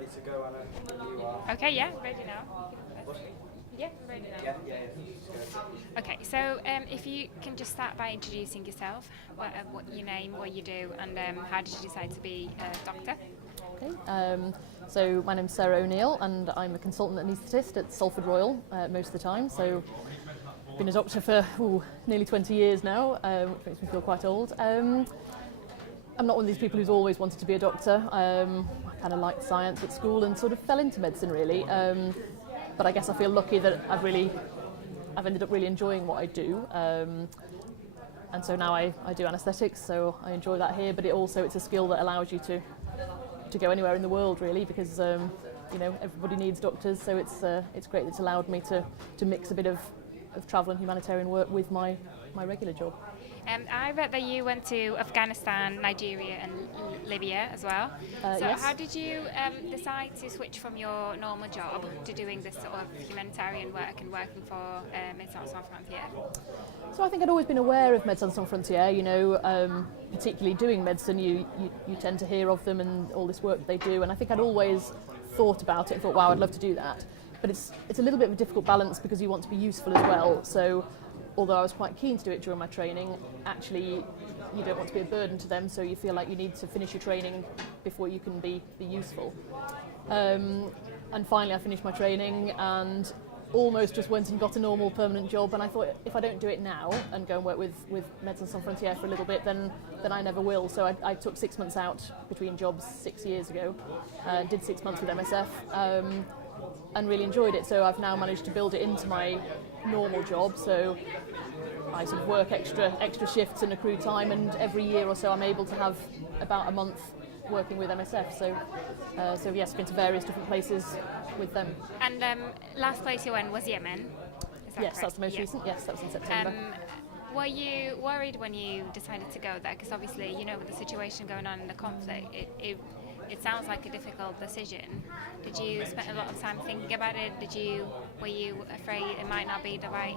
ready to go, Anna, when you are. Okay, yeah, ready now. Yeah, ready now. Yeah. Let's go. Okay, so if you can just start by introducing yourself, what your name, what you do, and how did you decide to be a doctor? Okay. So my name's Sarah O'Neill and I'm a consultant anaesthetist at Salford Royal most of the time. So I've been a doctor for nearly 20 years now, which makes me feel quite old. I'm not one of these people who's always wanted to be a doctor. I kind of liked science at school and sort of fell into medicine really. But I guess I feel lucky that I've ended up really enjoying what I do. And so now I do anaesthetics, so I enjoy that here, but it's a skill that allows you to go anywhere in the world really, because everybody needs doctors, so it's great that it's allowed me to mix a bit of travel and humanitarian work with my regular job. I read that you went to Afghanistan, Nigeria and Libya as well. So yes. how did you decide to switch from your normal job to doing this sort of humanitarian work and working for Médecins Sans Frontières? So I think I'd always been aware of Médecins Sans Frontières, particularly doing medicine, you tend to hear of them and all this work that they do, and I think I'd always thought about it and thought, wow, I'd love to do that. But it's a little bit of a difficult balance because you want to be useful as well. So although I was quite keen to do it during my training, actually you don't want to be a burden to them, so you feel like you need to finish your training before you can be useful. And finally I finished my training and almost just went and got a normal permanent job, and I thought if I don't do it now and go and work with Médecins Sans Frontières for a little bit, then I never will. So I took 6 months out between jobs 6 years ago, did 6 months with MSF, and really enjoyed it. So I've now managed to build it into my normal job, so I sort of work extra shifts and accrue time, and every year or so I'm able to have about a month working with MSF. So yes, been to various different places with them. And last place you went was Yemen? Is that Yes, correct? that's the most recent. Yes, that was in September. Were you worried when you decided to go there? Because obviously, with the situation going on in the conflict, it sounds like a difficult decision. Did you spend a lot of time thinking about it? Were you afraid it might not be the right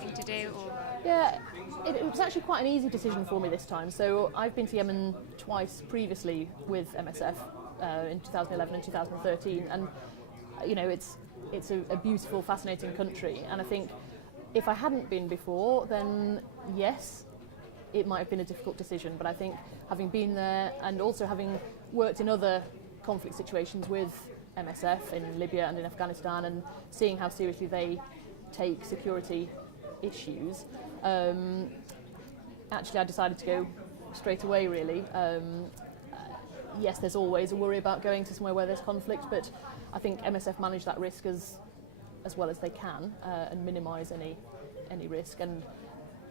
thing to do? Or? Yeah, it was actually quite an easy decision for me this time. So I've been to Yemen twice previously with MSF in 2011 and 2013, and it's a beautiful, fascinating country. And I think if I hadn't been before, then yes, it might have been a difficult decision. But I think having been there and also having worked in other conflict situations with MSF in Libya and in Afghanistan, and seeing how seriously they take security issues, actually I decided to go straight away really. Yes, there's always a worry about going to somewhere where there's conflict, but I think MSF manage that risk as well as they can, and minimise any risk. And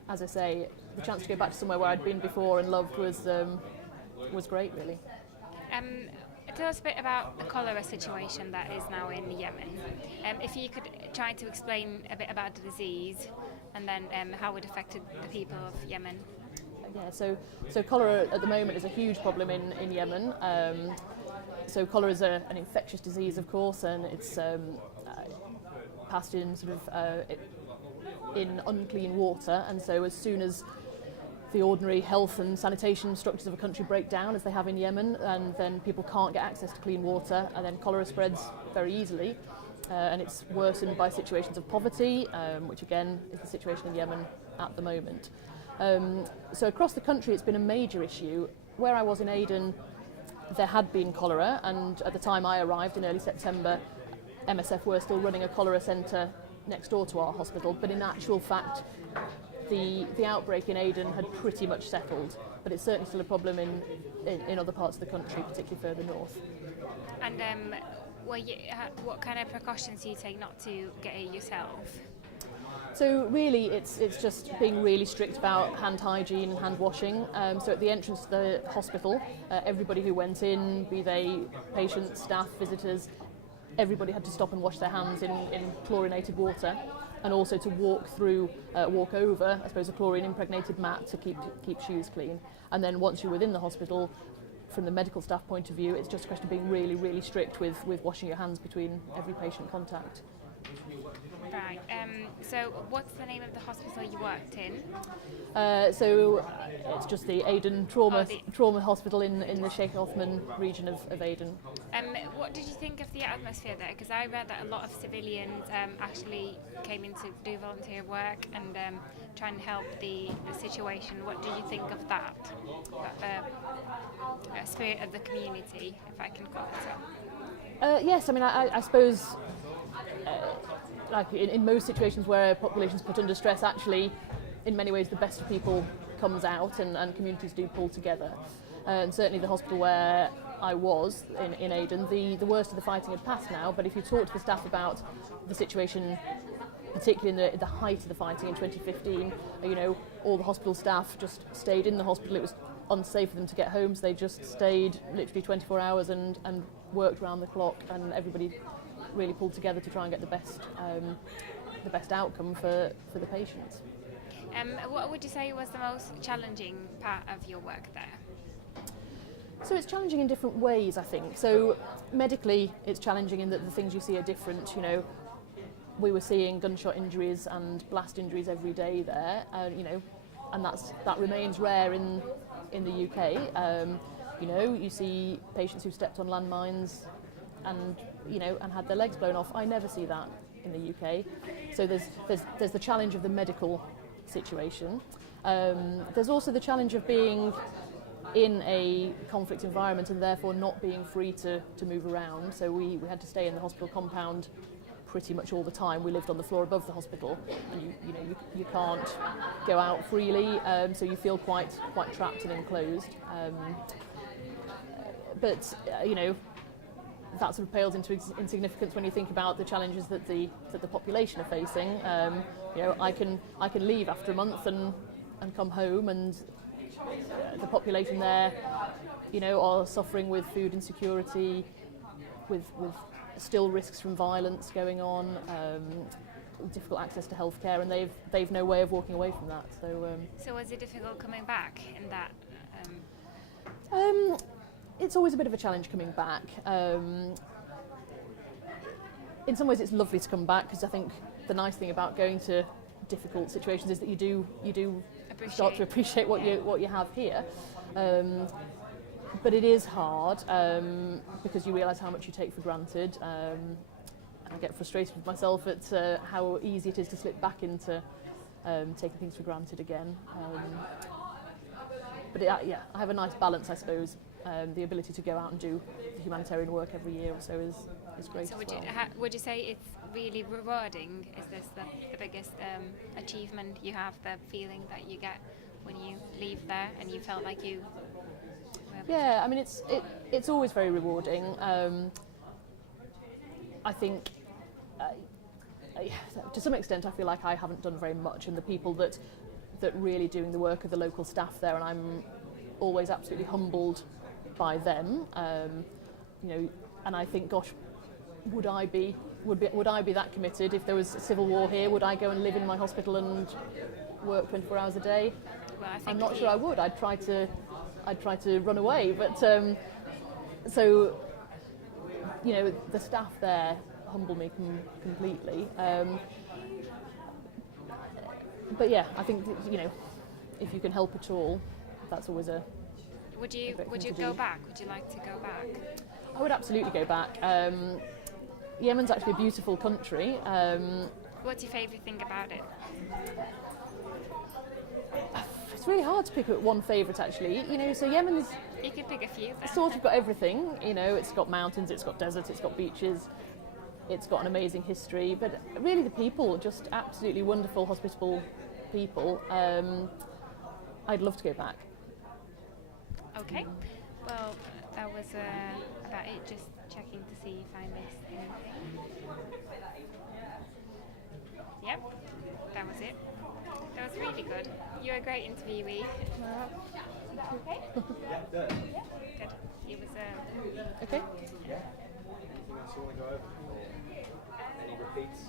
as I say, the chance to go back to somewhere where I'd been before and loved was great really. Tell us a bit about the cholera situation that is now in Yemen. If you could try to explain a bit about the disease and then how it affected the people of Yemen. Yeah, so cholera at the moment is a huge problem in Yemen. So cholera is an infectious disease, of course, and it's passed in in unclean water. And so as soon as the ordinary health and sanitation structures of a country break down, as they have in Yemen, and then people can't get access to clean water, and then cholera spreads very easily. And it's worsened by situations of poverty, which again is the situation in Yemen at the moment. So across the country it's been a major issue. Where I was in Aden, there had been cholera, and at the time I arrived in early September, MSF were still running a cholera centre next door to our hospital, but in actual fact the outbreak in Aden had pretty much settled, but it's certainly still a problem in other parts of the country, particularly further north. And what kind of precautions do you take not to get it yourself? So really it's just being really strict about hand hygiene and hand washing. So at the entrance to the hospital, everybody who went in, be they patients, staff, visitors, everybody had to stop and wash their hands in chlorinated water, and also to walk over, I suppose, a chlorine-impregnated mat to keep shoes clean. And then once you're within the hospital, from the medical staff point of view, it's just a question of being really, really strict with washing your hands between every patient contact. Right. So what's the name of the hospital you worked in? So it's just the Aden Trauma Oh, Trauma Hospital in the Sheikh Othman region of Aden. What did you think of the atmosphere there? Because I read that a lot of civilians actually came in to do volunteer work and try and help the situation. What did you think of that? The spirit of the community, if I can call it so. Yes, I mean, I suppose, like in most situations where populations put under stress, actually, in many ways, the best of people comes out and communities do pull together. And certainly the hospital where I was in Aden, the worst of the fighting had passed now, but if you talk to the staff about the situation, particularly in the height of the fighting in 2015, you know, all the hospital staff just stayed in the hospital. It was unsafe for them to get home, so they just stayed literally 24 hours and worked round the clock, and everybody really pulled together to try and get the best outcome for the patients. What would you say was the most challenging part of your work there? So it's challenging in different ways, I think. So medically, it's challenging in that the things you see are different. You know, we were seeing gunshot injuries and blast injuries every day there, you know, and that remains rare in the UK. You know, you see patients who stepped on landmines and, you know, and had their legs blown off. I never see that in the UK. So there's the challenge of the medical situation. There's also the challenge of being in a conflict environment and therefore not being free to move around. So we had to stay in the hospital compound pretty much all the time. We lived on the floor above the hospital, and you can't go out freely, so you feel quite trapped and enclosed. But you know, that sort of pales into insignificance when you think about the challenges that the population are facing. You know, I can leave after a month and come home, and the population there, you know, are suffering with food insecurity, with still risks from violence going on, difficult access to healthcare, and they've no way of walking away from that. So was it difficult coming back in that? It's always a bit of a challenge coming back. In some ways, it's lovely to come back, because I think the nice thing about going to difficult situations is that you do start to appreciate what you have here. But it is hard, because you realise how much you take for granted. I get frustrated with myself at how easy it is to slip back into taking things for granted again. But yeah, I have a nice balance, I suppose. The ability to go out and do the humanitarian work every year or so is great. So would you say it's really rewarding? Is this the biggest achievement you have, the feeling that you get when you leave there and you felt like you... Yeah, I mean, it's always very rewarding. I think, to some extent, I feel like I haven't done very much, and the people that really doing the work are the local staff there, and I'm always absolutely humbled by them. You know, and I think, gosh, would I be that committed if there was a civil war here? Would I go and live in my hospital and work 24 hours a day? Well, I'm not sure I would. I'd try to run away, but so, you know, the staff there humble me completely. But yeah, I think, you know, if you can help at all, that's always a... Would you go back? Would you like to go back? I would absolutely go back. Yemen's actually a beautiful country. What's your favourite thing about it? It's really hard to pick one favourite, actually. You know, so Yemen's... You could pick a few then. Sort of got everything. You know, it's got mountains, it's got deserts, it's got beaches, it's got an amazing history. But really, the people, just absolutely wonderful, hospitable people. I'd love to go back. Okay. Well, that was about it. Just checking to see if I missed anything. Yep, that was it. That was really good. You're a great interviewee. Okay? Yeah, good. Yeah, good. It was Okay. Anything else you want to go over? Or any repeats?